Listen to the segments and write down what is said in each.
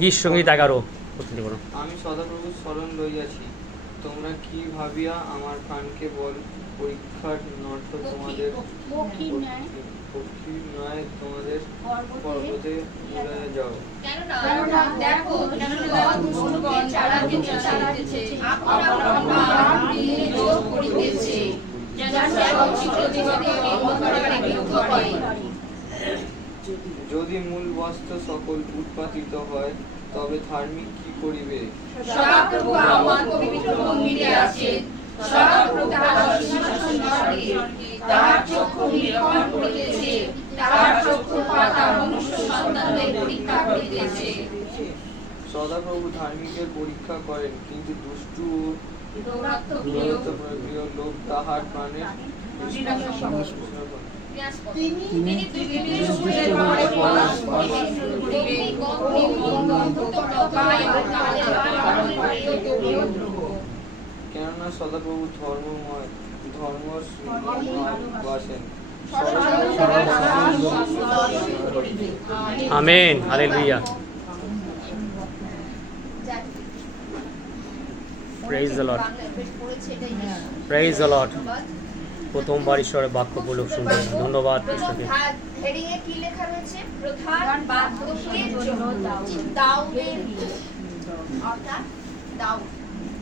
গীত সঙ্গীত 11 আমি সদাপ্রভুর শরণ লইয়াছি, তোমরা কি ভাবিয়া আমার প্রাণকে বল পরীক্ষার নর্থ তোমাদের পক্ষীর ন্যায় তোমাদের পর্বতে উড়াইয়া যাও। কেননা দেখো দুষ্টগণ চালাকে চালাইতেছে, আপন আপন প্রাণ বিনিয়োগ করিতেছে, যেন সেবক চিরদিগকে অন্ধকারে বিদ্ধ করে। যদি মূল বস্ত্র সকল উৎপাদিত হয়, তবে ধার্মিক কি করিবে? সদাপ্রভু আমার পবিত্র মন্দিরে আছেন, সদাপ্রভু তাহার সিংহাসন স্বর্গে, তাহার চক্ষু নিরীক্ষণ করিতেছে, তাহার চক্ষু পাতা মনুষ্য সন্তানদের পরীক্ষা করিতেছে। সদাপ্রভু ধার্মিকের পরীক্ষা করেন, কিন্তু দুষ্টু প্রিয় লোক তাহার প্রাণের তিনি পৃথিবীর উপরে ভারে পলাশ বর্ষণ করিবে, কেননা সদাপ্রভু ধর্মময় বাসেন। Amen, hallelujah, praise the Lord, praise the Lord. প্রথমবার ঈশ্বরের বাক্য বলে শুনতে ধন্যবাদ ঈশ্বরকে। হেডিং এ কি লেখা রয়েছে? প্রধান বাক্যের জন্য দাউদের, অর্থাৎ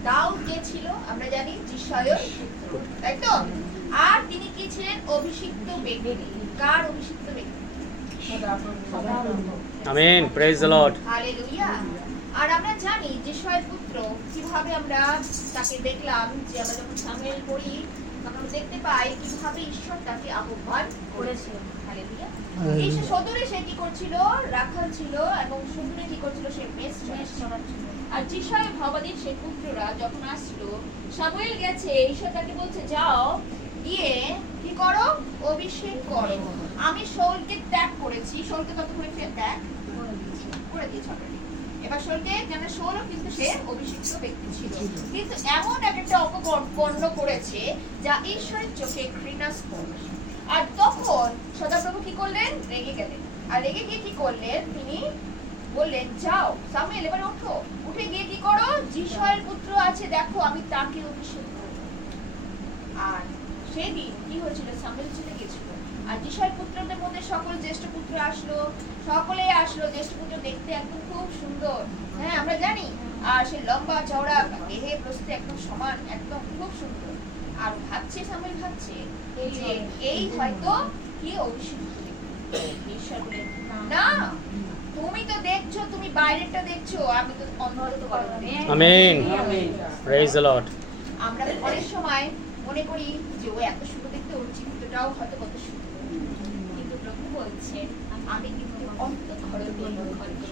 দাউদ কে ছিল আমরা জানি যিশায়ের পুত্র, তাই তো? আর তিনি কি ছিলেন? অভিষিক্ত ব্যক্তি। কার অভিষিক্ত ব্যক্তি? Amen, praise the Lord, hallelujah. আর আমরা জানি যিশায়ের পুত্র কিভাবে আমরা তাকে দেখলাম, যে আমরা যখন সামুয়েল পড়ি তখন দেখতে পাই কিভাবে ঈশ্বর তাকে আহ্বান করেছিলেন। হালেলুয়া। এই সদরে সে কি করছিল? রাখাল ছিল, এবং সদরে কি করছিল? সে মেষ চড়াচ্ছিল। আর যিশায় ভবানীর সেই পুত্ররা যখন আসছিল, সামুয়েল গেছে, ঈশ্বর তাকে বলছে যাও গিয়ে কি করো? অভিষেক করো। আমি শাউলকে ত্যাগ করেছি। শাউলকে কত করেছে? ত্যাগ করে দিয়েছি। এবার শাউলকে, কেন শাউলও কিন্তু সে অভিষিক্ত ব্যক্তি ছিল, কিন্তু এমন একটা অপকর্ম করেছে যা ঈশ্বরের চোখে ঘৃণাস্পদ। আর তখন সদাপ্রভু কি করলেন? রেগে গেলেন। আর রেগে গিয়ে কি করলেন? তিনি বললেন যাও সামুয়েল, এবার ওঠো, উঠে গিয়ে কি করো? যিশায়ের পুত্র আছে, দেখো আমি তাকে অভিষেক করব। আর সেদিন কি হয়েছিল? সামুয়েল চলে গেছিল, আর যিশায়ের পুত্রদের মধ্যে সকল জ্যেষ্ঠ পুত্র আসলো, সকলে আসলো। জ্যেষ্ঠ পুত্র দেখতে একদম খুব সুন্দর, হ্যাঁ আমরা জানি, আর সে লম্বা চওড়া, দেহে প্রস্থে একদম সমান, একদম খুব সুন্দর। আর ভাবছে, সামুয়েল ভাবছে যে এই হয়তো কি অভিষিক্ত। ঈশ্বর বলেন না, তুমি তো দেখছো, তুমি বাইরেটা দেখছো, আমি তো অন্তরত করব। Amen, praise the Lord. আমরা অনেক সময় মনে করি যে ও এত সুন্দর দেখতে, ওর চিত্রটাও হয়তো কত সুন্দর, কিন্তু প্রভু বলছেন আমি কিন্তু অন্তঃকরণ নিরীক্ষণ করি।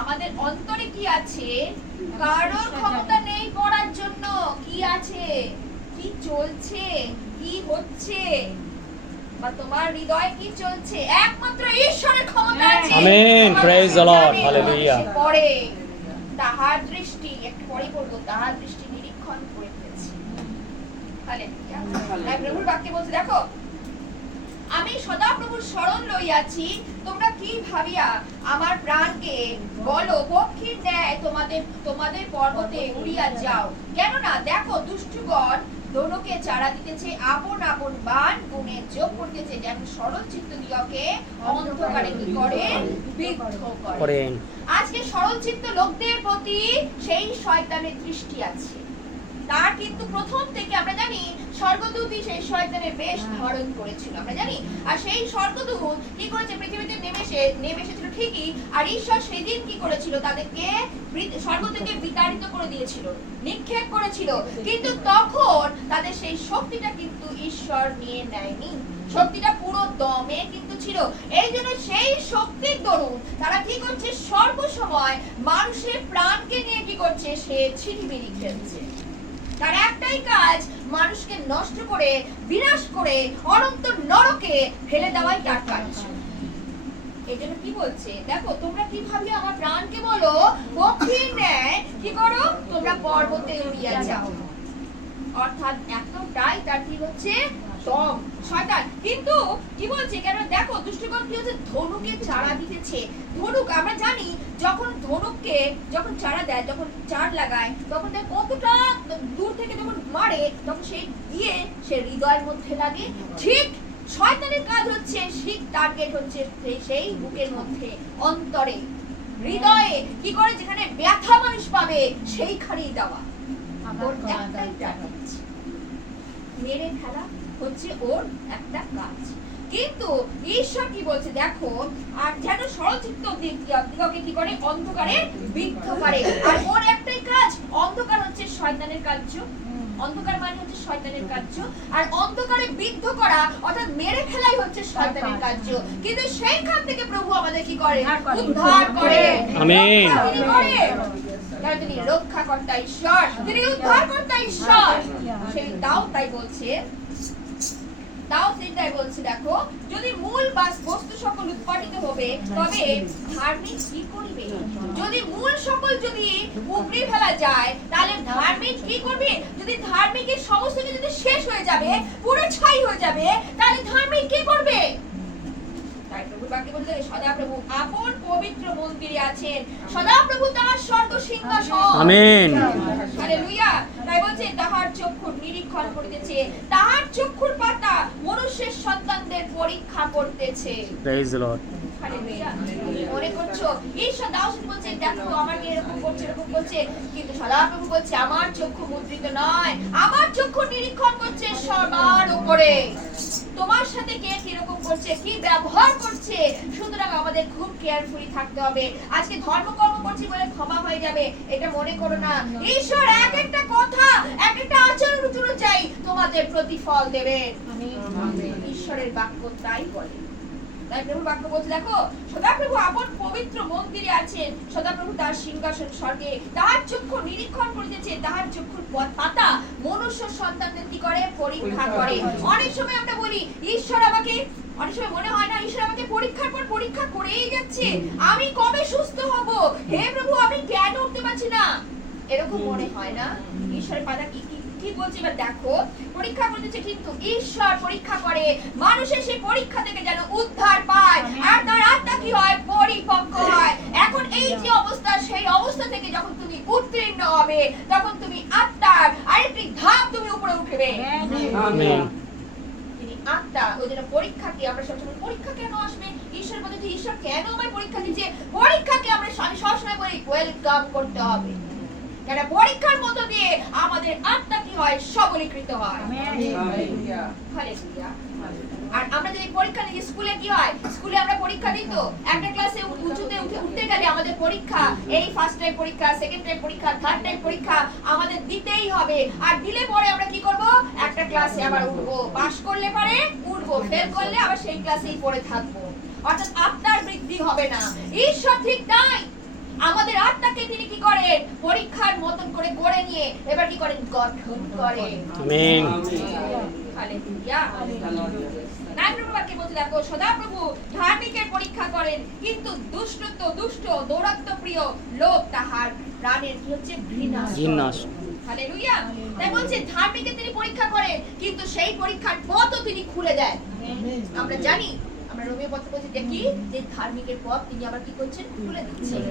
আমাদের অন্তরে কি আছে? কারোর ক্ষমতা নেই পড়ার জন্য। কি আছে? কি চলছে? কি হচ্ছে? বা তোমার হৃদয়ে কি চলছে? একমাত্র ঈশ্বরের ক্ষমতা আছে। Amen, praise the Lord, hallelujah. পড়ে তাহার দৃষ্টি, একটু পরে পড়বো, তাহার দৃষ্টি নিরীক্ষণ করে ফেলেছে। হালেলুয়া। তাই প্রভুর বাক্যে বলছে দেখো, আমি সদাপ্রভুর শরণ লইয়াছি, তোমরা কি ভাবিয়া আমার প্রাণকে বলো পক্ষীর ন্যায় তোমাদের পর্বতে উড়িয়া যাও। কেননা দেখো দুষ্টগণ ধনুকে চারা দিতেছে, আপন আপন বাণ গুণে যোগ করতেছে, যেন সরল চিত্ত দিগকে অন্ধকারে কি করে? বিদ্ধ করে। আজকে সরল চিত্ত লোকদের প্রতি সেই শয়তানের দৃষ্টি আছে। তার কিন্তু প্রথম থেকে আমরা জানি স্বর্গদূতই সেই শয়তানের বেশ ধারণ করেছিল, আমরা জানি। আর সেই স্বর্গদূত কি করেছে? পৃথিবীতে নেমে এসেছিল ঠিকই, আর ঈশ্বর সেদিন কি করেছিল? তাদেরকে স্বর্গ থেকে বিতাড়িত করে দিয়েছিল, নিক্ষেপ করেছিল, কিন্তু তখন তাদের সেই শক্তিটা কিন্তু ঈশ্বর নিয়ে নেয়নি। শক্তিটা পুরো দমে কিন্তু ছিল। এই জন্য সেই শক্তির দরুন তারা কি করছে? সর্বসময় মানুষের প্রাণকে নিয়ে কি করছে? সে ছিনিমিনি খেলছে। তার একটাই কাজ, মানুষকে নষ্ট করে, বিনাশ করে অনন্ত নরকে ফেলে দেওয়াই তার কাজ। এই জন্য কি বলছে? দেখো তোমরা কি ভাবি আমার প্রাণকে বলো পক্ষীর ন্যায় কি করো? তোমরা পর্বতে উড়িয়া যাও। অর্থাৎ এতটাই তার কি হচ্ছে? দম, শয়তান। কিন্তু কি বলছে? কেন দেখো দুষ্টগণ কি হচ্ছে? ধনুকে চারা দিতেছে। ধনুক আমরা জানি, যখন যখন চারা দেয়, যখন চার লাগায়, তখন দেখ কতটা দূর থেকে যখন মারে, তখন সেই গিয়ে সে হৃদয়ের মধ্যে লাগে। ঠিক শয়তানের কাজ হচ্ছে, ঠিক টার্গেট হচ্ছে সেই বুকের মধ্যে, অন্তরে, হৃদয়ে কি করে যেখানে ব্যথা মানুষ পাবে সেইখানেই দেওয়া। ওর একটাই টার্গেট, মেরে ফেলা হচ্ছে ওর একটা কাজ। কিন্তু ঈশ্বর কি বলছে দেখো, আর যেন সরলচিত্ত দিগকে কি করে অন্ধকারে বিদ্ধ করে। আর ওর একটাই কাজ, অন্ধকার হচ্ছে শয়তানের কার্য, অন্ধকার মানে হচ্ছে শয়তানের কার্য, আর অন্ধকারে বিদ্ধ করা অর্থাৎ মেরে ফেলাই হচ্ছে শয়তানের কার্য। কিন্তু সেইখান থেকে প্রভু আমাদের কি করে, উদ্ধার করে। আমেন। তিনি করে, কারণ তিনি রক্ষাকর্তা ঈশ্বর, তিনি উদ্ধারকর্তা ঈশ্বর। সেই দাও তাই বলছে, তাও চিন্তায় বলছে দেখো, যদি মূল বস্তু সকল উৎপাদিত হবে তবে ধার্মিক কি করিবে? যদি মূল সকল যদি উপড়ে ফেলা যায় তাহলে ধার্মিক কি করবে? যদি ধার্মিকের সমস্ত কিছু যদি শেষ হয়ে যাবে, পুরো ছাই হয়ে যাবে, তাহলে ধার্মিক কি করবে? তাই প্রভু বাক্যে বলছে সদাপ্রভু আপন পবিত্র মন্দিরে আছেন, সদাপ্রভু তাহার স্বর্গ সিংহাসন। আমেন। হালেলুয়া। তাই বলছে তাহার চক্ষু নিরীক্ষণ করিতেছে, তাহার চক্ষুর পাতা মনুষ্যের সন্তানদের পরীক্ষা করতেছে। Praise the Lord. হালেলুয়া। মনে করছো ঈশ্বর দাউদ বলছে দেখো আমাকে এরকম করছে এরকম করছে, কিন্তু সদাপ্রভু বলছে আমার চক্ষু মুদ্রিত নয়, আমার চক্ষু নিরীক্ষণ করছে সবার উপরে। তোমার সাথে কে কিরকম করছে, কি ব্যবহার করছে, সুতরাং আমাদের খুব কেয়ারফুলি থাকতে হবে। আজকে ধর্মকর্ম করছি বলে ক্ষমা হয়ে যাবে এটা মনে করো না। ঈশ্বর এক একটা কথা, এক একটা আচরণ অনুযায়ী তোমাদের প্রতিফল দেবে। ঈশ্বরের বাক্য তাই বলে। তাই প্রভুর বাক্য বলছে দেখো, সদাপ্রভু আপন পবিত্র মন্দিরে আছেন, সদাপ্রভু তার সিংহাসন স্বর্গে, তাহার চক্ষু নিরীক্ষণ করিতেছে, তাহার চক্ষুর পাতা মনুষ্য সন্তানদের কি করে, পরীক্ষা করে। অনেক সময় আমরা বলি ঈশ্বর আমাকে, অনেক সময় মনে হয় না ঈশ্বর আমাকে পরীক্ষার পর পরীক্ষা করেই যাচ্ছে, আমি কবে সুস্থ হব, হে প্রভু আমি কেন উঠতে পারছি না, এরকম মনে হয় না? ঈশ্বরের পাতা কি কি বলছে এবার দেখো, পরীক্ষা করতেছে, কিন্তু ঈশ্বর পরীক্ষা করে মানুষের সেই পরীক্ষা থেকে যেন উদ্ধার পায় আর তার আত্মা কি হয়, পরিপক্ক হয়। এখন এই যে অবস্থা, সেই অবস্থা থেকে যখন তুমি উত্তীর্ণ হবে তখন তুমি আত্মার আরেকটি ধাপ তুমি উপরে উঠবে। আমেন। তিনি আত্মা, ওই জন্য পরীক্ষাকে আমরা সবসময়, পরীক্ষা কেন আসবে ঈশ্বর বলে যে ঈশ্বর কেন আমায় পরীক্ষা দিচ্ছে, পরীক্ষাকে আমরা সবসময় বলি ওয়েলকাম করতে হবে। কেন পরীক্ষার মধ্য দিয়ে আমাদের আত্মা কি হয়, সবলীকৃত হয়। হালেলুয়া। আর আমরা যদি পরীক্ষা দিই, স্কুলে কি হয়, স্কুলে আমরা পরীক্ষা দিই তো, একটা ক্লাসে উঁচুতে উঠতে গেলে আমাদের পরীক্ষা, এই ফার্স্ট টাইম পরীক্ষা, সেকেন্ড টাইম পরীক্ষা, থার্ড টাইম পরীক্ষা আমাদের দিতেই হবে। আর দিলে পরে আমরা কি করব, একটা ক্লাসে আবার উঠবো, পাস করলে পরে উঠবো, ফেল করলে আবার সেই ক্লাসেই পড়ে থাকবো। অর্থাৎ আত্মার বৃদ্ধি হবে না। ঈশ্বর ঠিক তাই, আমাদের আত্মাকে তিনি কি করেন, পরীক্ষার মতন করে গড়ে নিয়ে এবার কি করেন, গঠন করেন। আমেন। হালেলুয়া। নাইপ্রভু বাক্যে বলতে দেখো, সদাপ্রভু ধার্মিকের পরীক্ষা করেন, কিন্তু দুষ্ট দৌরাত্ম প্রিয় লোক তাহার প্রাণের কি হচ্ছে, ঘৃণা। হালেলুয়া। তাই বলছে ধার্মিকের তিনি পরীক্ষা করেন, কিন্তু সেই পরীক্ষার পথও তিনি খুলে দেন। আমরা জানি, আমরা রোমীয় পত্র বলছি দেখি যে ধার্মিকের পথ তিনি আবার কি করছেন, খুলে দিচ্ছেন।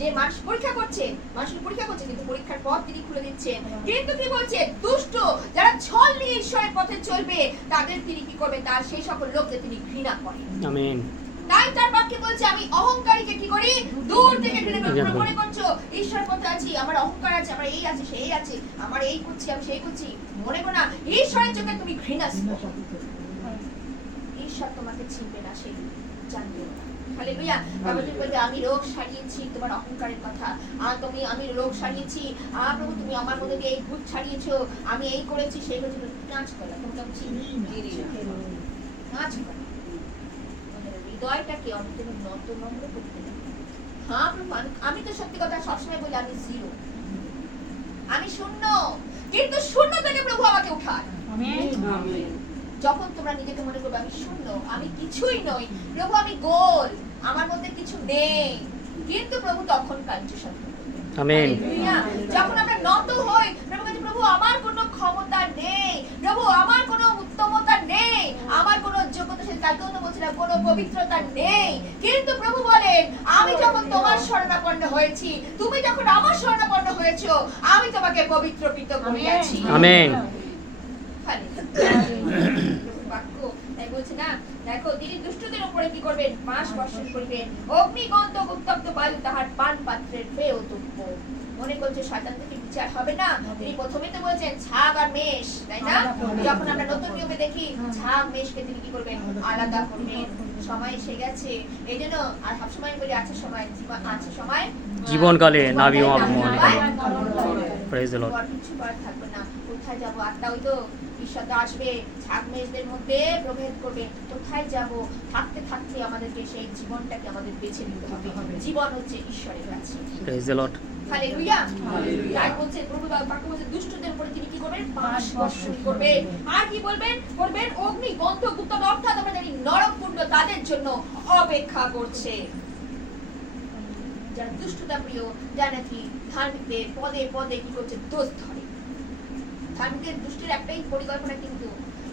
যে মানুষ পরীক্ষা করছে, মানুষের পরীক্ষা করছে, কিন্তু পরীক্ষার পথ তিনি খুলে দিচ্ছেন। কিন্তু কি বলছে, দুষ্ট যারা ছল নিয়ে ঈশ্বরের পথে চলবে তাদের তিনি কি করবেন, তার সেই সকল লোককে তিনি ঘৃণা করেন। আমেন। তাই তার বাক্যে বলছে আমি অহংকারীকে কি করি, দূর থেকে ঘৃণা করি। তোমরা মনে করছো ঈশ্বরের পথে আছি, আমার অহংকার আছে, আমার এই আছে সেই আছে, আমার এই করছি আমি সেই করছি, মনে করো না ঈশ্বরের চোখে তুমি ঘৃণাস্পদ। ঈশ্বর তোমাকে চিনবে না, সেই জানবে না। হালেলুয়া। বাবা তুমি বলবে আমি রোগ সারিয়েছি, তোমার অহংকারের কথা, আমি রোগ সারিয়েছি, প্রভু তুমি আমার মধ্যে দিয়ে এই ভূত ছাড়িয়েছো, আমি এই করেছি সেই করেছি, নাচ করা তোমাকে আমি চিনি নাচ করা। হৃদয়টাকে অন্তত নত নম্র করতে হবে। হ্যাঁ প্রভু আমি তো সত্যি কথা সবসময় বলি আমি জিরো, আমি শূন্য, কিন্তু শূন্য থেকে প্রভু আমাকে উঠায়। যখন তোমরা নিজেকে মনে করবে আমি শূন্য, আমি কিছুই নই, প্রভু আমি গোল, আমার মধ্যে কিছু নেই, কিন্তু প্রভু তখন কার্য সাধন করবে। আমেন। যখন আমরা নত হই, প্রভু কাছে প্রভু আমার কোনো ক্ষমতা নেই, প্রভু আমার কোনো উত্তমতা নেই, আমার কোনো যোগ্যতা তোমাদের সাথে কালকেও তো বলছিলাম কোনো পবিত্রতা নেই, কিন্তু প্রভু বলেন আমি যখন তোমার শরণাপন্ন হয়েছি, তুমি যখন আমার শরণাপন্ন হয়েছো, আমি তোমাকে পবিত্রকৃত করিয়াছি। আমেন। বাক্য তাই বলছে না, দেখো তিনি দুষ্টদের উপরে কি করবেন, পাশ বর্ষণ করিবেন, অগ্নিগন্ধক উত্তপ্ত বায়ু তাহার পান পাত্রের পেয়ে উঠব। মনে করছে শয়তান থেকে বিচার হবে না, তিনি প্রথমেই তো বলছেন ছাগ আর মেষ, তাই না? যখন আমরা নতুন নিয়মে দেখি ছাগ মেষকে তিনি কি করবেন, আলাদা করবেন। সময় এসে গেছে, এই জন্য আর সবসময় বলি আছে সময়, আছে সময় জীবনকালে নাবি মরণ প্রেজ দ্য লর্ড। কিছু করার থাকবে না। কোথায় যাবো? আত্মা ওই তো ঈশ্বর তো আসবে, ছাগ মেষদের মধ্যে প্রভেদ করবে। কোথায় যাব? থাকতে থাকতে আমাদেরকে সেই জীবনটাকে আমাদের বেছে নিতে হবে। জীবন হচ্ছে ঈশ্বরের কাছে। Praise the Lord. হালেলুয়া। তাই বলছে প্রভু বাক্য বলছে দুষ্টদের উপরে তিনি কি করবেন, পাশ বর্ষণ করবেন। আর কি বলবেন, করবেন অগ্নি গন্ধক উত্তপ্ত, অর্থাৎ আমরা জানি নরককুণ্ড তাদের জন্য অপেক্ষা করছে। যারা দুষ্টতা প্রিয়, যারা নাকি ধার্মিকদের পদে পদে কি করছে, দোষ ধরে। ধার্মিকদের দুষ্টের একটাই পরিকল্পনা, কিন্তু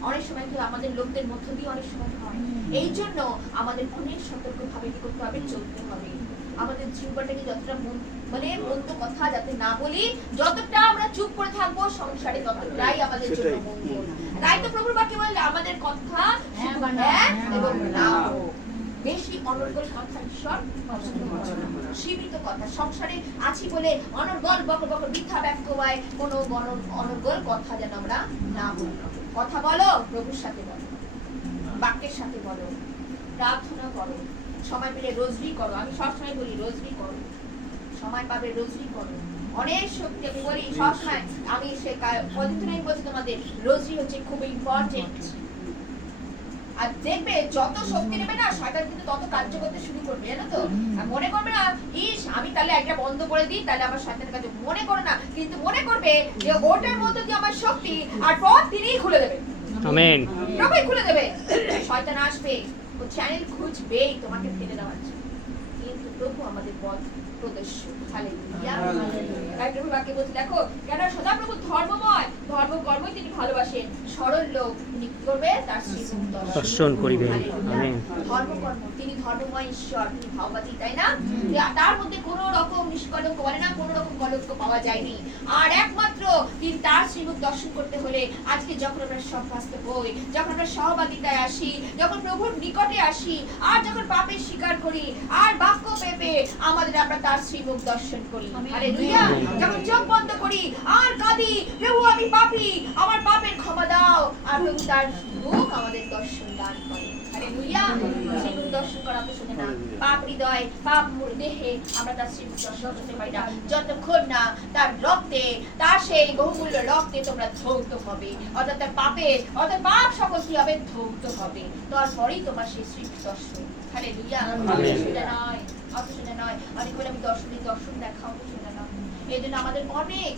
অনেক সময় কি আমাদের লোকদের মধ্য দিয়ে অনেক সময় হয়। এই জন্য আমাদের অনেক সতর্কভাবে কি করতে হবে, চলতে হবে। আমাদের জীবনটাকে যতটা মানে মন্দ কথা যাতে না বলি, যতটা আমরা চুপ করে থাকবো সংসারে, ততটাই আমাদের জন্য মঙ্গল। তাই তো প্রভুর বাক্যে বলে আমাদের কথা শুধু হ্যাঁ এবং না হোক। বেশি অনর্গল কথা ঈশ্বর পছন্দ করে না। সীমিত কথা, সংসারে আছি বলে অনর্গল বকর বকর মিথ্যা ব্যক্ত হয়, কোনো অনর্গল কথা যেন আমরা না বলি। কথা বলো, প্রভুর সাথে বলো, বাক্যের সাথে বলো, প্রার্থনা করো, সময় পেলে রোজরি করো। আমি সবসময় বলি রোজরি করো, সময় পাবে রোজরি করো। অনেক শক্তি, আমি বলি সবসময়, আমি সে কদিন ধরে বলছি তোমাদের রোজরি হচ্ছে খুব ইম্পর্টেন্ট। আর দেখবে যত শক্তি নেবে না, শয়তান কিন্তু তত কার্য করতে শুরু করবে, জানো তো? আর মনে করবে না ইস আমি তাহলে একটা বন্ধ করে দিই, তাহলে আমার শয়তানের কাছে মনে করো না, কিন্তু মনে করবে যে ওটার মধ্যে দিয়ে আমার শক্তি, আর পথ তিনিই খুলে দেবেন। আমেন। প্রভুই খুলে দেবে। শয়তান আসবে, ও চ্যানেল খুঁজবেই তোমাকে ফেলে দেওয়ার জন্য, কিন্তু প্রভু আমাদের পথ প্রদর্শক। হালেলুয়া। তাই প্রভু বাক্যে বলছে দেখো, কেন সদাপ্রভু ধর্মময়, ধর্ম কর্মই তিনি ভালোবাসেন, সরল লোক তিনি কি করবে, তার শ্রীমুখ দর্শন করিবেন। আমেন। ধর্মকর্ম, তিনি ধর্মময় ঈশ্বর, তিনি ভাববাদী, তাই না? তার মধ্যে কোনো রকম নিষ্কলঙ্ক বলে না, কোনো রকম কলঙ্ক পাওয়া যায়নি। আর একমাত্র তিনি তার শ্রীমুখ দর্শন করতে হলে আজকে যখন আমরা সহবাস্ত হই, যখন আমরা সহবাদিতায় আসি, যখন প্রভুর নিকটে আসি, আর যখন পাপের স্বীকার করি, আর বাক্য পেপে আমাদের আমরা তার শ্রীমুখ দর্শন করি। হালেলুয়া। যখন চোখ বন্ধ করি আর কাঁদি, প্রভু আমি পাপী, আমার পাপের ক্ষমা দাও, আর প্রভু তার মুখ আমাদের দর্শন দান করে। হালেলুয়া। শ্রীমুখ দর্শন করা তো শুনে না, পাপ হৃদয়, পাপ দেহে আমরা তার শ্রীমুখ দর্শন করতে পারি না যতক্ষণ না তার রক্তে, তার সেই বহুমূল্য রক্তে তোমরা ধৌত হবে, অর্থাৎ তার পাপে, অর্থাৎ পাপ সকল কি হবে, ধৌত হবে। তারপরেই তোমার সেই শ্রীমুখ দর্শন। হালেলুয়া। শুনে নয়, অত শুনে নয়, অনেক করে আমি দর্শন দেখাও, তো শুনে না। এই জন্য আমাদের অনেক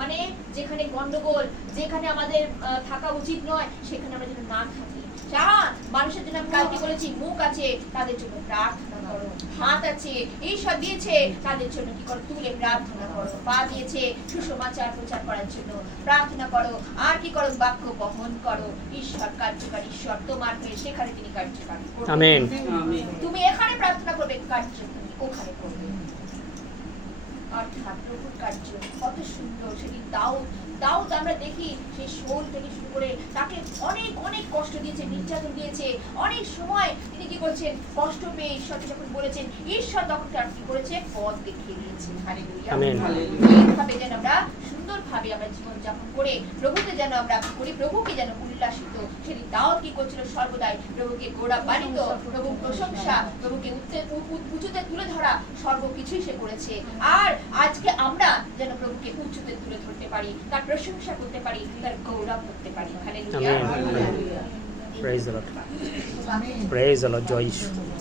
মানে যেখানে গন্ডগোল, যেখানে আমাদের থাকা উচিত নয়, সেখানে আমরা যেন না থাকি। মানুষের জন্য আমি কালকে বলেছি, মুখ আছে তাদের জন্য প্রার্থনা করো, হাত আছে ঈশ্বর দিয়েছে তাদের জন্য কি করো, তুলে প্রার্থনা করো, পা দিয়েছে সুসমাচার প্রচার করার জন্য প্রার্থনা করো, আর কি করো, বাক্য বহন করো। ঈশ্বর কার্যকারী, ঈশ্বর তোমার হয়ে সেখানে তিনি কার্যকারী। আমেন। তুমি এখানে প্রার্থনা করবে, কার্য তুমি ওখানে করবে। অর্থাৎ প্রভুর কার্য কত সুন্দর। সেদিন দাউদ আমরা দেখি সেই শোল থেকে শুরু করে তাকে অনেক অনেক কষ্ট দিয়েছে, নির্যাতন দিয়েছে, অনেক সময় তিনি কি করছেন, কষ্ট পেয়ে ঈশ্বরকে যখন বলেছেন, ঈশ্বর তখন তার কি করেছে, পথ দেখিয়ে দিয়েছেন। হালেলুয়া। এইভাবে যেন আমরা সুন্দরভাবে আমরা জীবন যাপন করে প্রভুকে যেন আমরা করি, প্রভুকে যেন উল্লাসিত। সেদিন দাউদ কি করছিল, সর্বদাই প্রভুকে গৌরবান্বিত, প্রভু প্রশংসা, প্রভুকে উঁচুতে তুলে ধরা, সর্বকিছুই সে করেছে। আর আজকে আমরা যেন প্রভুকে উঁচুতে তুলে ধরতে পারি, তার প্রশংসা করতে পারি, তার গৌরব করতে পারি। Hallelujah. Praise the Lord. Praise the Lord. জয় ঈশ্বর।